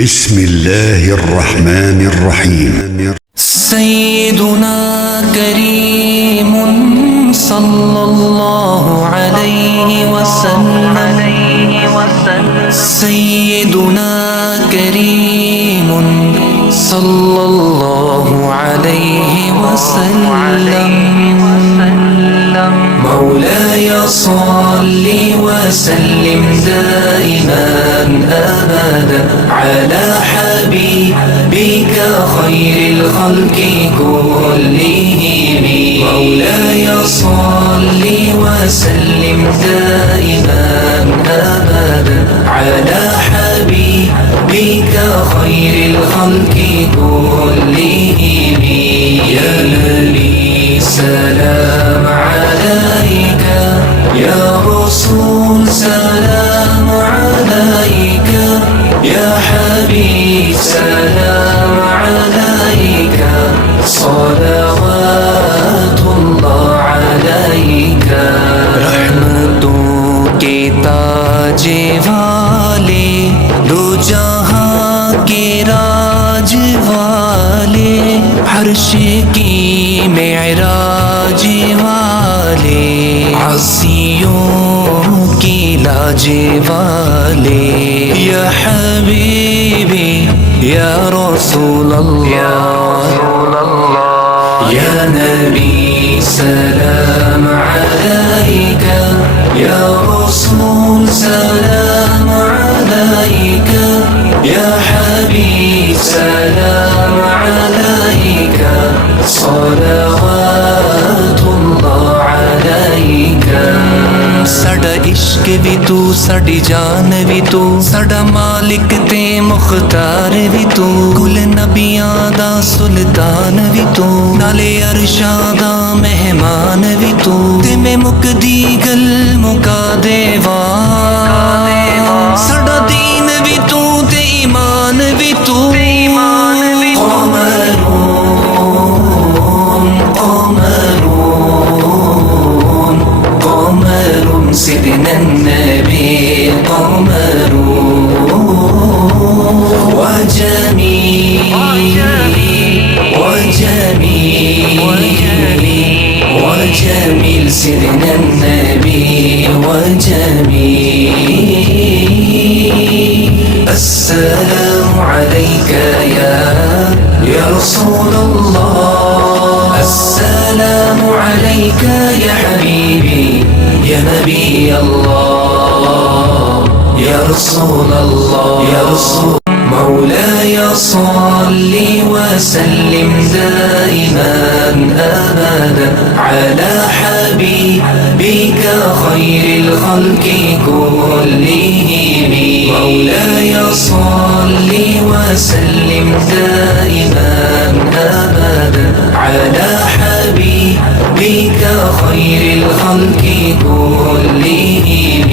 बिस्मिल्लाहिर्रहमानिर्रहीम। सय्यदुना करीमुन सल्लल्लाहु अलैहि वसल्लम। सय्यदुना करीमुन सल्लल्लाहु अलैहि वसल्लम। मौलाय सल्लि वसल्लिम दाइमन अबदा अला हबीबिका खैरिल खल्क़ि कुल्लिहिम। मौलाय सल्लि वसल्लिम दाइमन अबदा अला हबीबिका खैरिल खल्क़ि कुल्लिहिम। या नबी सलाम अलैका, या रसूल सलाम अलैका, या हबीब सलाम अलैका, सलावतुल्लाह अलैका। रहमतों के ताजे वाले, दो जहां के राज वाले, हर्ष की मेराज वाले, आसियों की लाज वाले। या हबीबी या रसूल अल्लाह, या नबी सलाम अलैका, या रसूल सलाम अलैका, या हबीब सलाम अलैका, सलावतुल्लाह अलैका। साडा इश्क भी तू, साडी जान भी तू, साडा मालिक ते मुख्तार भी तू, कुल नबियां दा सुल्तान भी तू, नाले अरशां दा मेहमान भी तू। ते मैं मुकदी गल मुका देवा, साडा दीन भी तू ते ईमान भी तू। سيدنا النبي قمر وجميل وجميل سيدنا النبي وجميل. السلام عليك يا رسول الله، السلام عليك يا حبيبي يا نبي الله، يا رسول الله، يا رسول. مولاي صل وسلم دائما أبدا على حبيبك خير الخلق كلهم. مولاي صل وسلم دائما أبدا على حبيبك خير الخلق كلهم.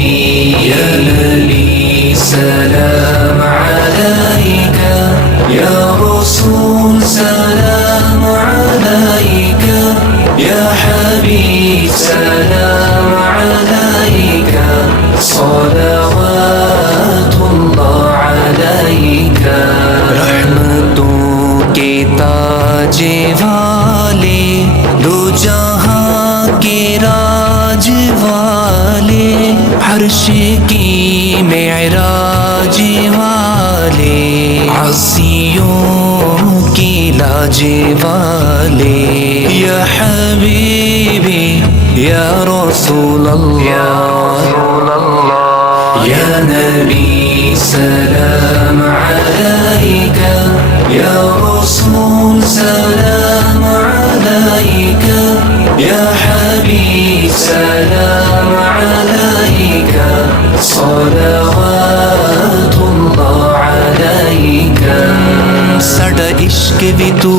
يا نبي سلام عليك، يا رسول سلام عليك، يا حبيب سلام عليك، صلوات الله عليك. रहमतों के ताजे वाले, दो जहां के राज वाले, हर्ष की मेराज वाले, आसियों की लाज वाले। या हबीबी या रसूल अल्लाह, या नबी सलाम अलैका, या रसूल सलाम अलैका, या हबीब सलाम अलैका, सलावतुल्लाह अलैका। साडा इश्क भी तू